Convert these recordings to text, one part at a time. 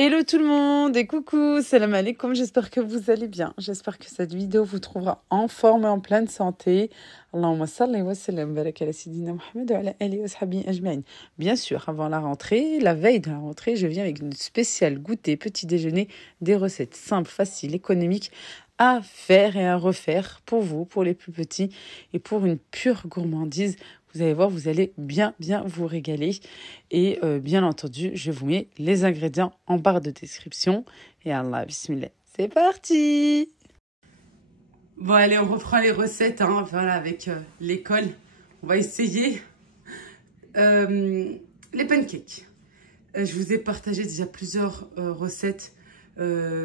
Hello tout le monde et coucou, salam alaikum, j'espère que vous allez bien. J'espère que cette vidéo vous trouvera en forme et en pleine santé. Allahumma salli wa sallam barak ala Sidina Muhammad wa ala alihi wa sahbihi ajma'in. Bien sûr, avant la rentrée, la veille de la rentrée, je viens avec une spéciale goûter petit déjeuner, des recettes simples, faciles, économiques à faire et à refaire pour vous, pour les plus petits et pour une pure gourmandise. Vous allez voir, vous allez bien vous régaler. Et bien entendu, je vous mets les ingrédients en barre de description. Et Allah, bismillah, c'est parti! Bon, allez, on reprend les recettes voilà, avec l'école. On va essayer les pancakes. Je vous ai partagé déjà plusieurs recettes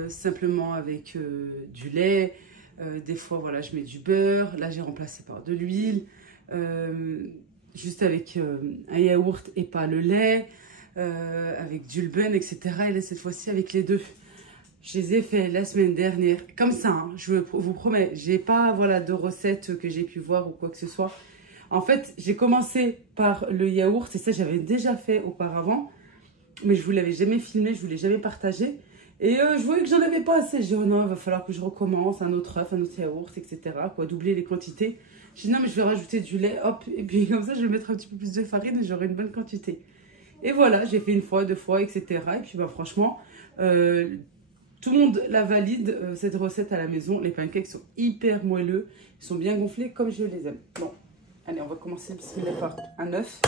simplement avec du lait. Des fois, voilà, je mets du beurre. Là, j'ai remplacé par de l'huile. Juste avec un yaourt et pas le lait, avec du levain, etc. Et là, cette fois-ci, avec les deux. Je les ai fait la semaine dernière, comme ça, je vous promets. J'ai pas, voilà, de recettes que j'ai pu voir ou quoi que ce soit. En fait, j'ai commencé par le yaourt, et ça, j'avais déjà fait auparavant. Mais je vous l'avais jamais filmé, je vous l'ai jamais partagé. Et je voyais que j'en avais pas assez. J'ai dit, oh non, il va falloir que je recommence un autre œuf, un autre yaourt, etc. Quoi, doubler les quantités. J'ai dit non, mais je vais rajouter du lait, hop, et puis comme ça, je vais mettre un petit peu plus de farine et j'aurai une bonne quantité. Et voilà, j'ai fait une fois, deux fois, etc. Et puis, bah, franchement, tout le monde la valide, cette recette à la maison. Les pancakes sont hyper moelleux, ils sont bien gonflés comme je les aime. Bon, allez, on va commencer par un œuf.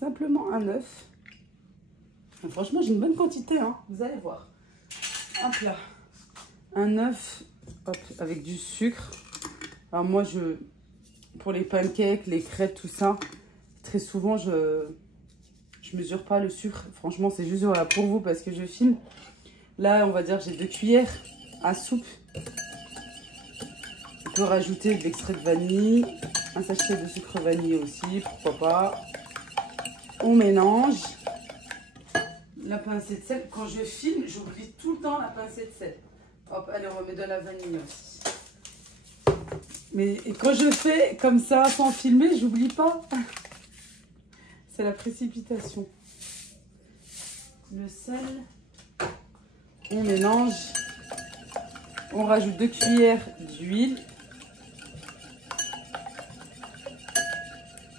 Simplement un œuf. Et franchement, j'ai une bonne quantité, hein, vous allez voir. Hop là. Un œuf, hop, avec du sucre. Alors moi, pour les pancakes, les crêpes, tout ça, très souvent, je mesure pas le sucre. Franchement, c'est juste voilà, pour vous parce que je filme. Là, on va dire j'ai 2 cuillères à soupe. On peut rajouter de l'extrait de vanille, un sachet de sucre vanillé aussi, pourquoi pas. On mélange. La pincée de sel. Quand je filme, j'oublie tout le temps la pincée de sel. Hop, allez, on remet de la vanille aussi. Mais quand je fais comme ça, sans filmer, j'oublie pas. C'est la précipitation. Le sel. On mélange. On rajoute 2 cuillères d'huile.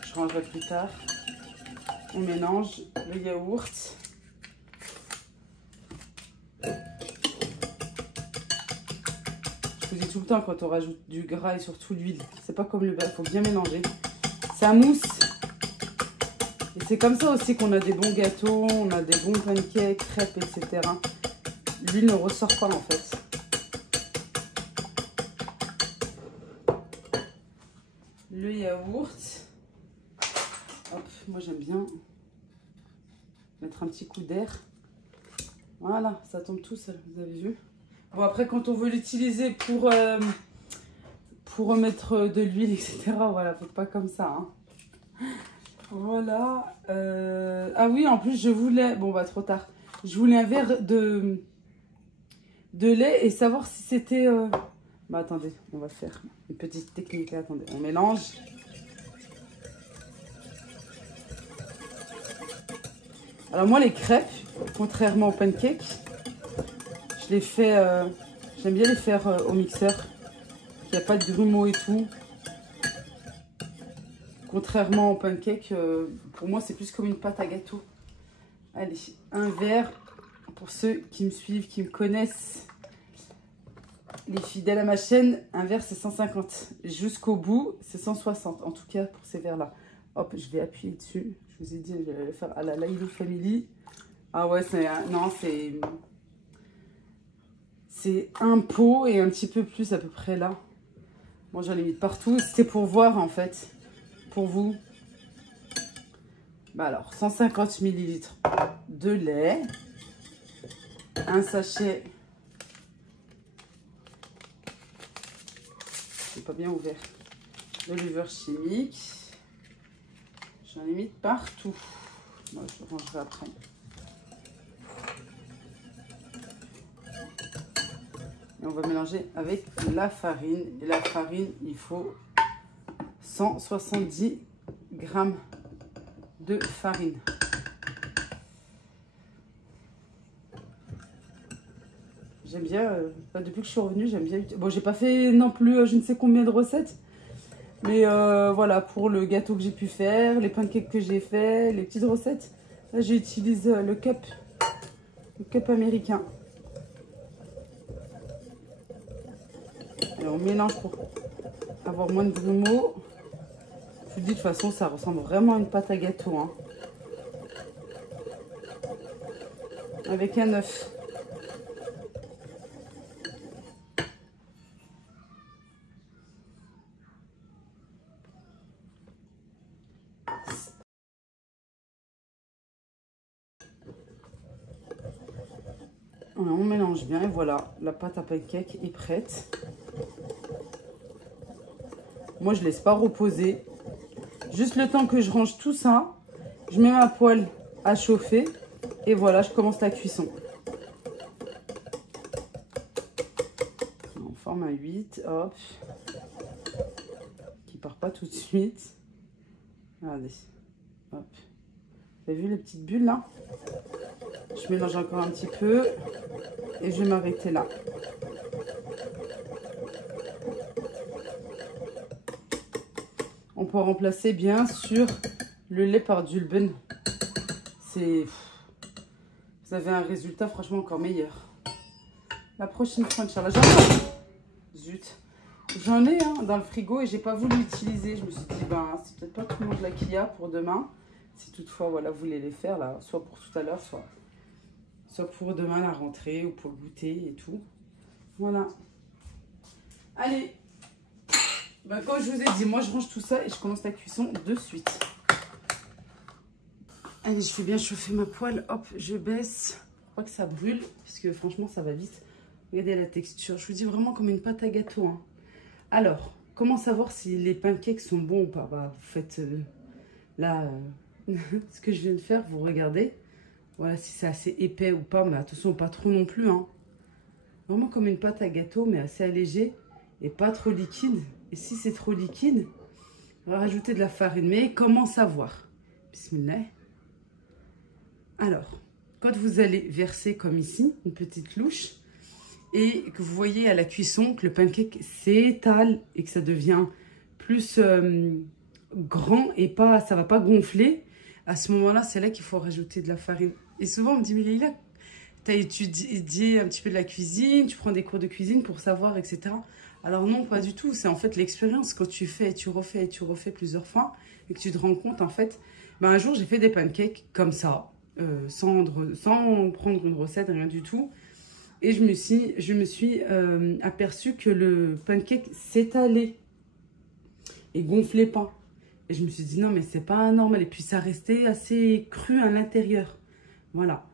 Je rangerai plus tard. On mélange le yaourt. Je vous dis tout le temps quand on rajoute du gras et surtout l'huile, c'est pas comme le beurre, il faut bien mélanger. Ça mousse. Et c'est comme ça aussi qu'on a des bons gâteaux, on a des bons pancakes, crêpes, etc. L'huile ne ressort pas en fait. Le yaourt. Hop, moi j'aime bien mettre un petit coup d'air. Voilà, ça tombe tout seul, vous avez vu? Bon, après, quand on veut l'utiliser pour remettre de l'huile, etc., voilà, faites pas comme ça. Hein. Voilà. Ah oui, en plus, je voulais... Bon, bah, trop tard. Je voulais un verre de lait et savoir si c'était... Bah, attendez, on va faire une petite technique. Attendez, on mélange. Alors, moi, les crêpes, contrairement aux pancakes... Je les fais, j'aime bien les faire au mixeur. Il n'y a pas de grumeaux et tout. Contrairement au pancake, pour moi c'est plus comme une pâte à gâteau. Allez, un verre pour ceux qui me suivent, qui me connaissent. Les fidèles à ma chaîne, un verre c'est 150. Jusqu'au bout, c'est 160. En tout cas pour ces verres-là. Hop, je vais appuyer dessus. Je vous ai dit, je vais le faire à la Laïlou Family. Ah ouais, non, c'est un pot et un petit peu plus à peu près là. Moi, j'en ai mis partout. C'était pour voir en fait. Pour vous. Bah alors, 150 ml de lait. Un sachet. C'est pas bien ouvert. De levure chimique. J'en ai mis partout. Moi, je rangerai après. Et on va mélanger avec la farine. Et la farine, il faut 170 g de farine. J'aime bien, depuis que je suis revenue, j'aime bien. Bon, j'ai pas fait non plus je ne sais combien de recettes. Mais voilà, pour le gâteau que j'ai pu faire, les pancakes que j'ai fait, les petites recettes. Là, j'utilise le cup américain. Et on mélange pour avoir moins de grumeaux. Je vous dis, de toute façon, ça ressemble vraiment à une pâte à gâteau. Hein. Avec un œuf. On mélange bien et voilà, la pâte à pancake est prête. Moi, je ne laisse pas reposer. Juste le temps que je range tout ça, je mets ma poêle à chauffer et voilà, je commence la cuisson. On forme un 8, hop, qui part pas tout de suite. Regardez, hop. Vous avez vu les petites bulles là? Je mélange encore un petit peu et je vais m'arrêter là. On peut remplacer bien sûr le lait par du levain. Vous avez un résultat franchement encore meilleur. La prochaine fois, Inch'Allah, zut, j'en ai dans le frigo et j'ai pas voulu l'utiliser. Je me suis dit, ben, c'est peut-être pas tout le monde là qu'il y a pour demain. Si toutefois, voilà, vous voulez les faire, là, soit pour tout à l'heure, soit pour demain la rentrée ou pour le goûter et tout. Voilà. Allez. Ben, comme je vous ai dit, moi je range tout ça et je commence la cuisson de suite. Allez, je fais bien chauffer ma poêle. Hop, je baisse. Je crois que ça brûle, parce que franchement, ça va vite. Regardez la texture. Je vous dis vraiment comme une pâte à gâteau. Hein. Alors, comment savoir si les pancakes sont bons ou pas? Bah, vous faites là ce que je viens de faire. Vous regardez. Voilà, si c'est assez épais ou pas. Mais attention, pas trop non plus. Hein. Vraiment comme une pâte à gâteau, mais assez allégée et pas trop liquide. Et si c'est trop liquide, on va rajouter de la farine. Mais comment savoir? Bismillah. Alors, quand vous allez verser comme ici, une petite louche, et que vous voyez à la cuisson que le pancake s'étale et que ça devient plus grand et pas, ça ne va pas gonfler, à ce moment-là, c'est là qu'il faut rajouter de la farine. Et souvent, on me dit, mais Leïla, tu as étudié un petit peu de la cuisine, tu prends des cours de cuisine pour savoir, etc. Alors non, pas du tout. C'est en fait l'expérience. Quand tu fais et tu refais plusieurs fois et que tu te rends compte, en fait, ben, un jour, j'ai fait des pancakes comme ça. Sans prendre une recette, rien du tout. Et je me suis aperçue que le pancake s'étalait et gonflait pas. Et je me suis dit non mais c'est pas normal. Et puis ça restait assez cru à l'intérieur. Voilà.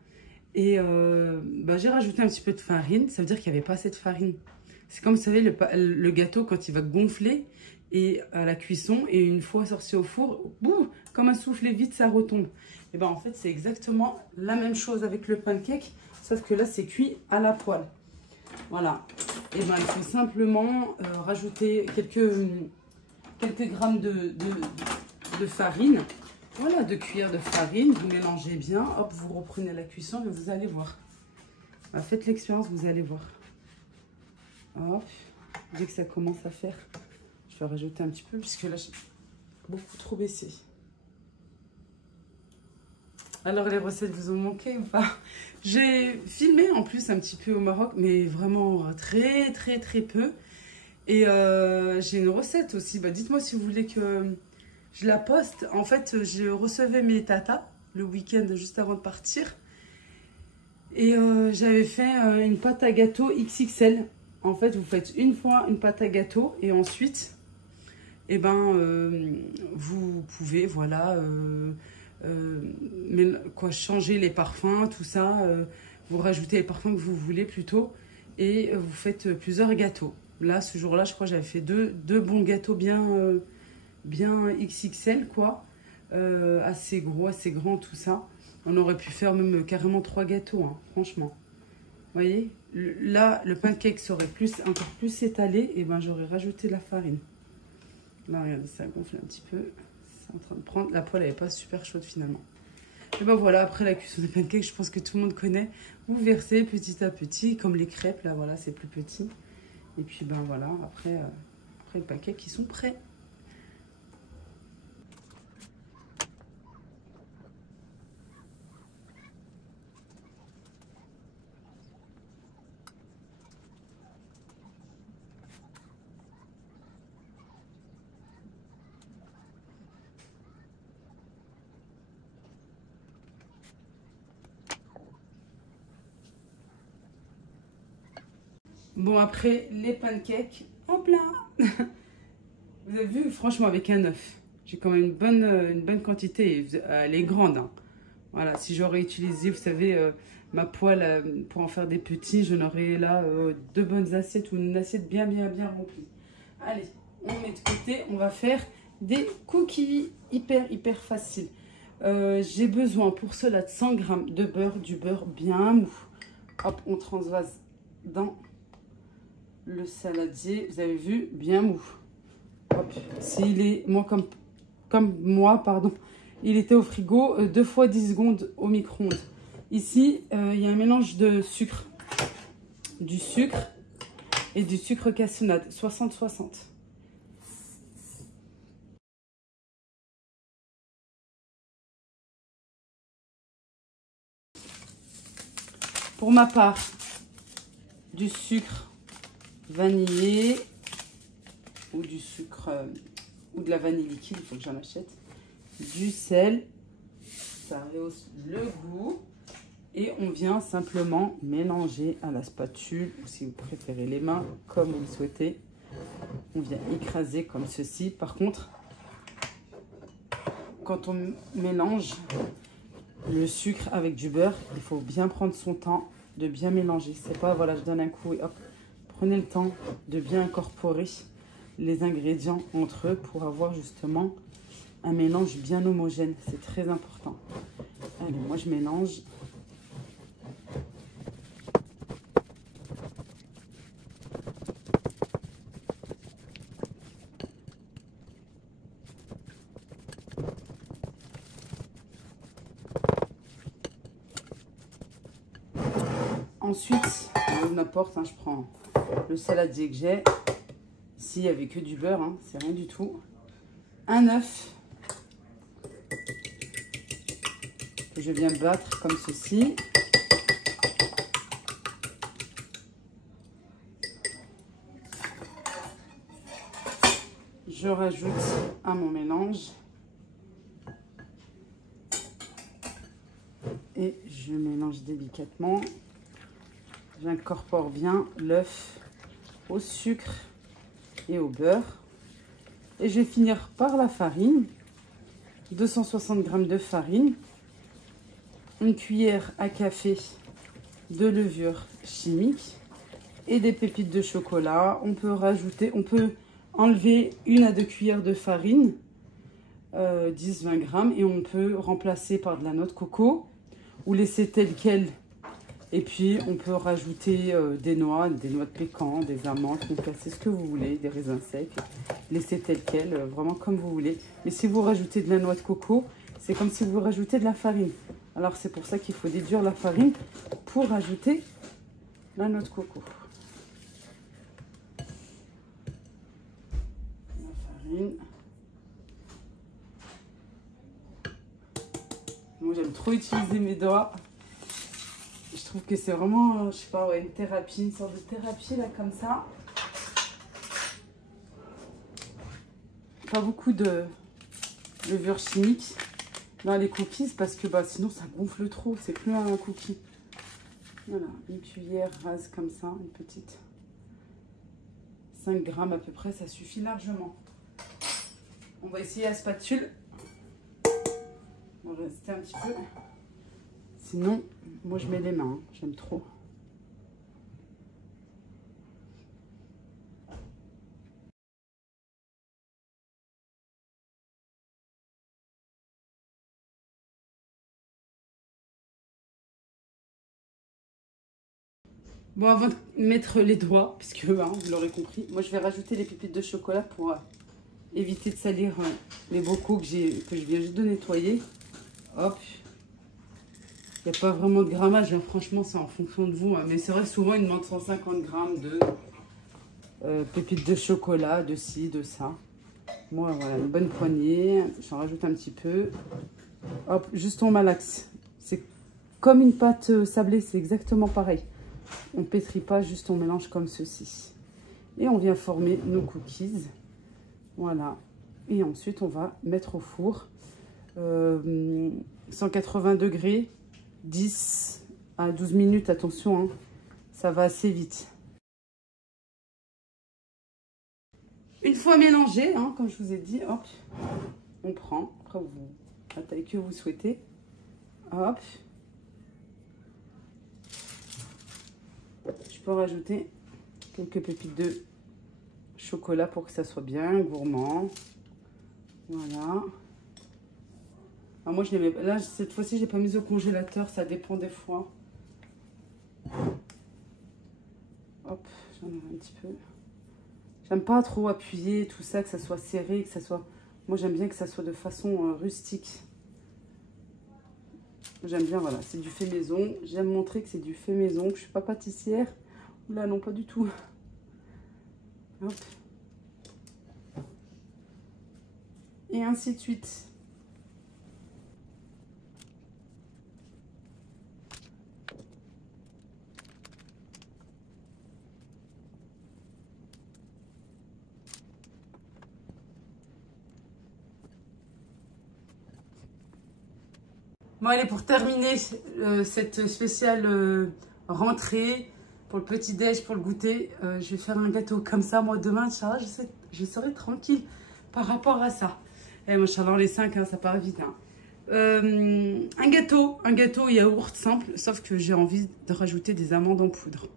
Et bah, j'ai rajouté un petit peu de farine. Ça veut dire qu'il n'y avait pas assez de farine. C'est comme vous savez le gâteau quand il va gonfler et à la cuisson. Et une fois sorti au four, boum, comme un soufflet vite ça retombe. Et ben en fait, c'est exactement la même chose avec le pancake, sauf que là, c'est cuit à la poêle. Voilà. Et ben il faut simplement rajouter quelques grammes de farine. Voilà, 2 cuillères de farine. Vous mélangez bien. Hop, vous reprenez la cuisson et vous allez voir. Ben, faites l'expérience, vous allez voir. Hop. Dès que ça commence à faire, je vais rajouter un petit peu puisque là, j'ai beaucoup trop baissé. Alors, les recettes vous ont manqué ou pas? J'ai filmé en plus un petit peu au Maroc, mais vraiment très peu. Et j'ai une recette aussi. Bah, dites-moi si vous voulez que je la poste. En fait, je recevais mes tatas le week-end juste avant de partir. Et j'avais fait une pâte à gâteau XXL. En fait, vous faites une fois une pâte à gâteau et ensuite, eh ben, vous pouvez, voilà... mais quoi, changer les parfums, tout ça, vous rajoutez les parfums que vous voulez plutôt et vous faites plusieurs gâteaux. Là, ce jour-là, je crois que j'avais fait deux bons gâteaux bien XXL, quoi, assez gros, assez grand, tout ça. On aurait pu faire même carrément 3 gâteaux, hein, franchement. Vous voyez, là, le pancake serait encore plus étalé et ben j'aurais rajouté de la farine. Là, regardez, ça gonfle un petit peu. En train de prendre, la poêle elle n'est pas super chaude finalement. Et ben voilà, après la cuisson des pancakes, je pense que tout le monde connaît. Vous versez petit à petit, comme les crêpes, là, voilà, c'est plus petit. Et puis, ben voilà, après les pancakes, ils sont prêts. Bon, après, les pancakes en plein. Vous avez vu, franchement, avec un œuf, j'ai quand même une bonne quantité. Elle est grande, hein. Voilà, si j'aurais utilisé, vous savez, ma poêle pour en faire des petits, je n'aurais là deux bonnes assiettes ou une assiette bien remplie. Allez, on met de côté, on va faire des cookies hyper facile. J'ai besoin pour cela de 100 g de beurre, du beurre bien mou. Hop, on transvase dans le saladier, vous avez vu, bien mou. Hop, s'il est, comme moi, pardon, il était au frigo 2 fois 10 secondes au micro-ondes. Ici, il y a un mélange de sucre, du sucre et du sucre cassonade, 60-60. Pour ma part, du sucre vanillé ou du sucre ou de la vanille liquide, il faut que j'en achète. Du sel, ça rehausse le goût. Et on vient simplement mélanger à la spatule, ou si vous préférez les mains, comme vous le souhaitez. On vient écraser comme ceci. Par contre, quand on mélange le sucre avec du beurre, il faut bien prendre son temps de bien mélanger. C'est pas, voilà, je donne un coup et hop. Prenez le temps de bien incorporer les ingrédients entre eux pour avoir justement un mélange bien homogène. C'est très important. Allez, moi je mélange. Ensuite, n'importe, hein, je prends le saladier que j'ai. Ici, il n'y avait que du beurre, hein, c'est rien du tout. Un œuf que je viens battre comme ceci. Je rajoute à mon mélange et je mélange délicatement. J'incorpore bien l'œuf au sucre et au beurre. Et je vais finir par la farine. 260 g de farine. Une cuillère à café de levure chimique et des pépites de chocolat. On peut rajouter, on peut enlever 1 à 2 cuillères de farine, 10-20 g, et on peut remplacer par de la noix de coco ou laisser tel quel. Et puis, on peut rajouter des noix de pécan, des amandes, concassées, ce que vous voulez, des raisins secs. Laissez tel quel, vraiment comme vous voulez. Mais si vous rajoutez de la noix de coco, c'est comme si vous rajoutez de la farine. Alors, c'est pour ça qu'il faut déduire la farine pour rajouter la noix de coco. La farine. Moi, j'aime trop utiliser mes doigts. Je trouve que c'est vraiment, je sais pas, ouais, une thérapie, une sorte de thérapie là comme ça. Pas beaucoup de levure chimique dans les cookies parce que bah, sinon ça gonfle trop, c'est plus un cookie. Voilà, une cuillère rase comme ça, une petite. 5 g à peu près, ça suffit largement. On va essayer la spatule. On va rester un petit peu. Sinon, moi je mets les mains, hein. J'aime trop. Bon, avant de mettre les doigts, puisque hein, vous l'aurez compris, moi je vais rajouter les pépites de chocolat pour éviter de salir les bocaux que je viens juste de nettoyer. Hop, Il n'y a pas vraiment de grammage, hein. Franchement, c'est en fonction de vous. Hein. Mais c'est vrai, souvent, ils demandent 150 grammes de pépites de chocolat, de ci, de ça. Moi, voilà, une bonne poignée. J'en rajoute un petit peu. Hop, juste on malaxe. C'est comme une pâte sablée, c'est exactement pareil. On ne pétrit pas, juste on mélange comme ceci. Et on vient former nos cookies. Voilà. Et ensuite, on va mettre au four. 180 degrés, 10 à 12 minutes, attention, hein, ça va assez vite. Une fois mélangé, hein, comme je vous ai dit, hop, on prend, après vous, la taille que vous souhaitez, hop. Je peux rajouter quelques pépites de chocolat pour que ça soit bien gourmand. Voilà. Alors moi, je les mets, là, cette fois-ci, je n'ai pas mis au congélateur, ça dépend des fois. Hop, j'en ai un petit peu. J'aime pas trop appuyer tout ça, que ça soit serré, que ça soit... Moi, j'aime bien que ça soit de façon rustique. J'aime bien, voilà, c'est du fait maison. J'aime montrer que c'est du fait maison, que je ne suis pas pâtissière. Là, non, pas du tout. Hop. Et ainsi de suite. Bon, allez, pour terminer cette spéciale rentrée, pour le petit-déj, pour le goûter, je vais faire un gâteau comme ça. Moi, demain, Inch'Allah, je serai tranquille par rapport à ça. Et moi, Inch'Allah, les 5, hein, ça part vite. Hein. Un gâteau yaourt simple, sauf que j'ai envie de rajouter des amandes en poudre.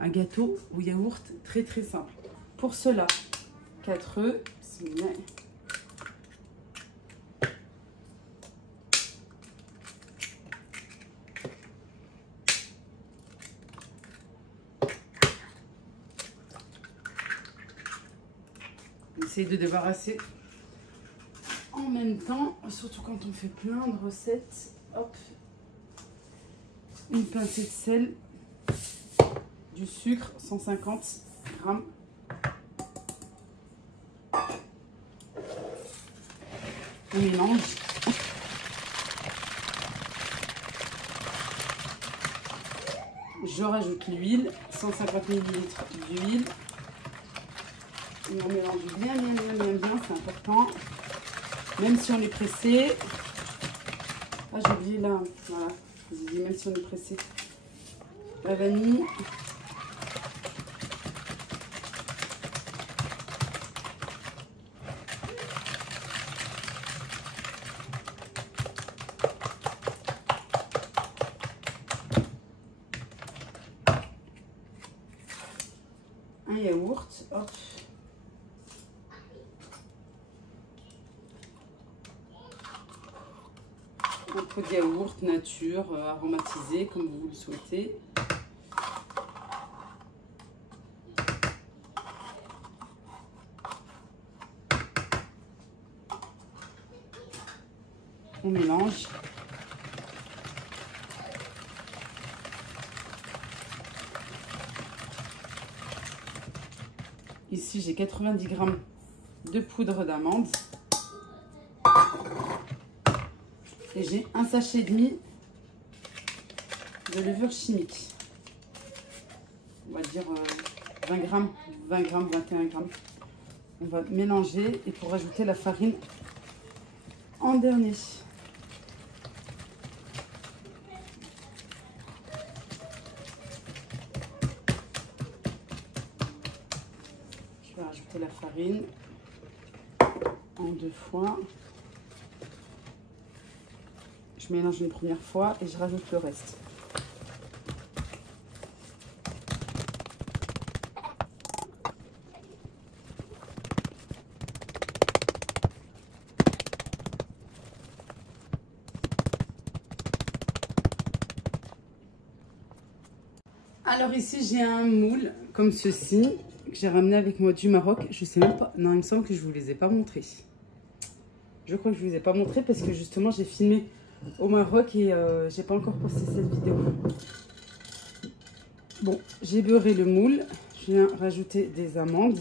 Un gâteau au yaourt très très simple. Pour cela, 4 œufs, essayer de débarrasser en même temps, surtout quand on fait plein de recettes. Hop, une pincée de sel, du sucre, 150 grammes. On mélange. Je rajoute l'huile, 150 ml d'huile. Et on mélange bien, c'est important. Même si on est pressé. Ah, j'ai oublié là. Voilà, je vous ai dit, même si on est pressé. La vanille. Un yaourt. Hop. Un pot de yaourt nature, aromatisé comme vous le souhaitez. On mélange. Ici, j'ai 90 grammes de poudre d'amande. Et j'ai un sachet et demi de levure chimique. On va dire 20 grammes, 21 grammes. On va mélanger et pour ajouter la farine en dernier. Je vais rajouter la farine en 2 fois. Je mélange une première fois et je rajoute le reste. Alors ici j'ai un moule comme ceci que j'ai ramené avec moi du Maroc. Je sais même pas, non il me semble que je vous les ai pas montrés. Je crois que je vous ai pas montré parce que justement j'ai filmé au Maroc et j'ai pas encore posté cette vidéo. Bon, j'ai beurré le moule. Je viens rajouter des amandes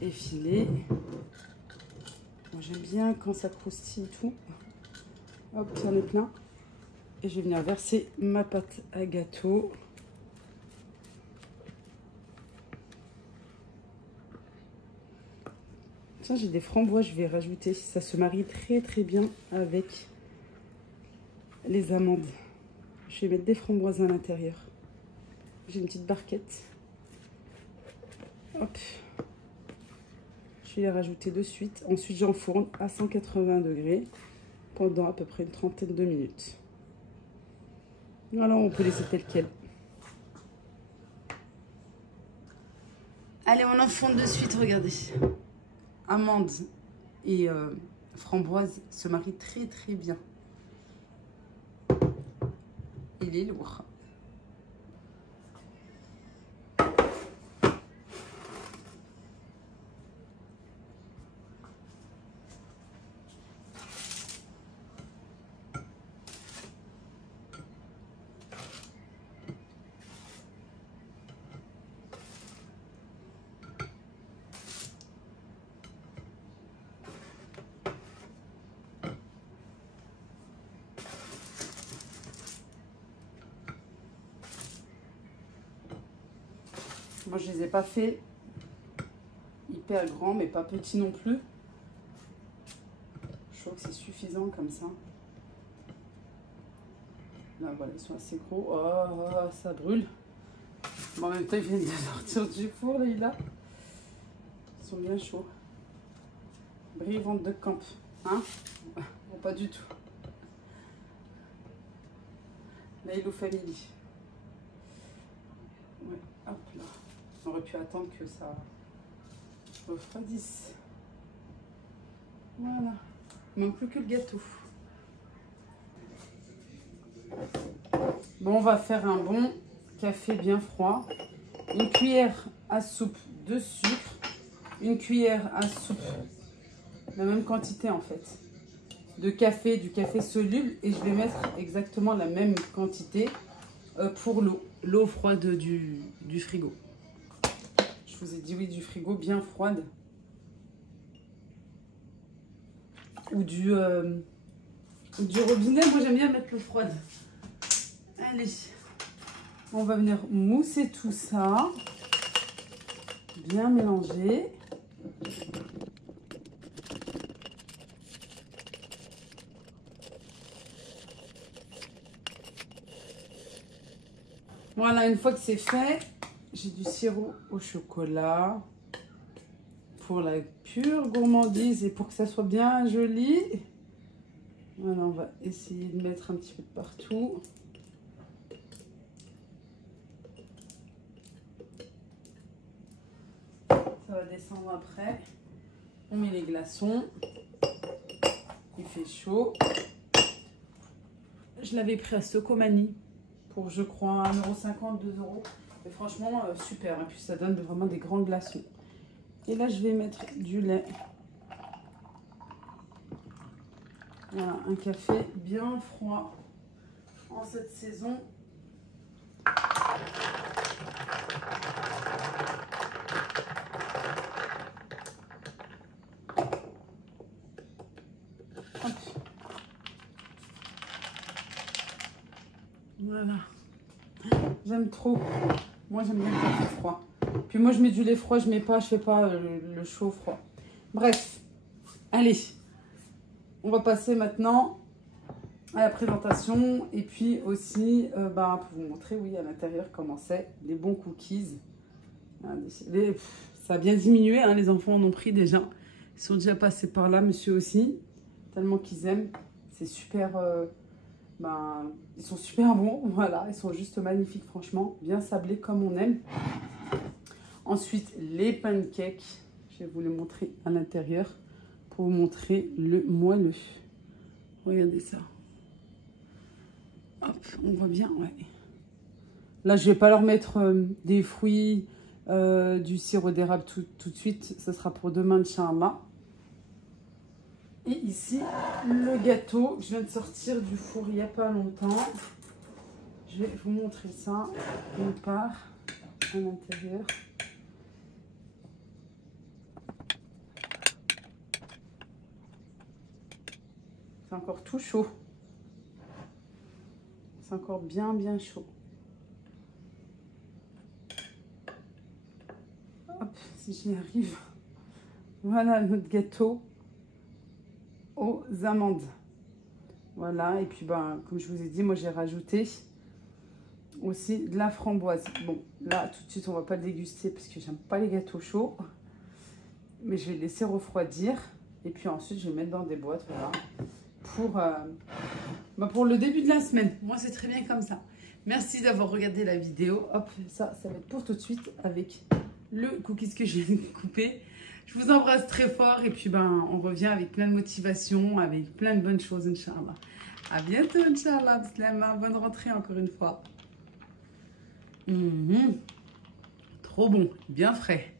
effilées. Moi, j'aime bien quand ça croustille et tout. Hop, ça en est plein. Et je vais venir verser ma pâte à gâteau. Tiens, j'ai des framboises, je vais rajouter. Ça se marie très très bien avec les amandes. Je vais mettre des framboises à l'intérieur. J'ai une petite barquette. Hop. Je vais les rajouter de suite. Ensuite, j'enfourne à 180 degrés pendant à peu près une trentaine de minutes. Voilà, on peut laisser tel quel. Allez, on enfourne de suite, regardez. Amandes et framboises se marient très très bien. Il est lourd. Moi, je les ai pas fait hyper grands, mais pas petits non plus. Je trouve que c'est suffisant comme ça. Là, voilà, ils sont assez gros. Oh, ça brûle. Bon, en même temps, ils viennent de sortir du four, là. Ils sont bien chauds. Brie ventre de camp. Hein? Bon, pas du tout. Naïlou Family. Ouais, hop là. On aurait pu attendre que ça refroidisse. Voilà. Il manque plus que le gâteau. Bon, on va faire un bon café bien froid. Une cuillère à soupe de sucre. Une cuillère à soupe, la même quantité en fait, de café, du café soluble. Et je vais mettre exactement la même quantité pour l'eau froide du frigo. Je vous ai dit oui, du frigo bien froide. Ou du robinet. Moi, j'aime bien mettre l'eau froide. Allez. On va venir mousser tout ça. Bien mélanger. Voilà, une fois que c'est fait, j'ai du sirop au chocolat pour la pure gourmandise et pour que ça soit bien joli. Voilà, on va essayer de mettre un petit peu de partout. Ça va descendre après. On met les glaçons. Il fait chaud. Je l'avais pris à Socomani pour, je crois, 1,50 €, 2 €. Et franchement, super. Et puis ça donne vraiment des grands glaçons. Et là, je vais mettre du lait. Voilà, un café bien froid en cette saison. Hop. Voilà. J'aime trop. Moi, j'aime bien le café froid. Puis moi, je mets du lait froid, je fais pas le chaud froid. Bref, allez. On va passer maintenant à la présentation. Et puis aussi, pour vous montrer, oui, à l'intérieur, comment c'est. Des bons cookies. Ça a bien diminué, hein, les enfants en ont pris déjà. Ils sont déjà passés par là, monsieur aussi. Tellement qu'ils aiment. C'est super... ils sont super bons, voilà, ils sont juste magnifiques, franchement, bien sablés comme on aime. Ensuite, les pancakes, je vais vous les montrer à l'intérieur pour vous montrer le moelleux. Regardez ça. Hop, on voit bien, ouais. Là, je vais pas leur mettre des fruits, du sirop d'érable tout de suite, ça sera pour demain, Inch'Allah. Et ici, le gâteau que je viens de sortir du four il n'y a pas longtemps. Je vais vous montrer ça. On part à l'intérieur. C'est encore tout chaud. C'est encore bien chaud. Hop, si j'y arrive. Voilà notre gâteau aux amandes. Voilà, et puis ben, comme je vous ai dit, moi j'ai rajouté aussi de la framboise. Bon, là tout de suite on va pas le déguster parce que j'aime pas les gâteaux chauds. Mais je vais le laisser refroidir. Et puis ensuite je vais le mettre dans des boîtes, voilà. Pour le début de la semaine. Moi c'est très bien comme ça. Merci d'avoir regardé la vidéo. Hop, ça va être pour tout de suite avec le cookies que je viens de couper. Je vous embrasse très fort et puis ben on revient avec plein de motivation, avec plein de bonnes choses, Inch'Allah. À bientôt, Inch'Allah. Bonne rentrée encore une fois. Trop bon, bien frais.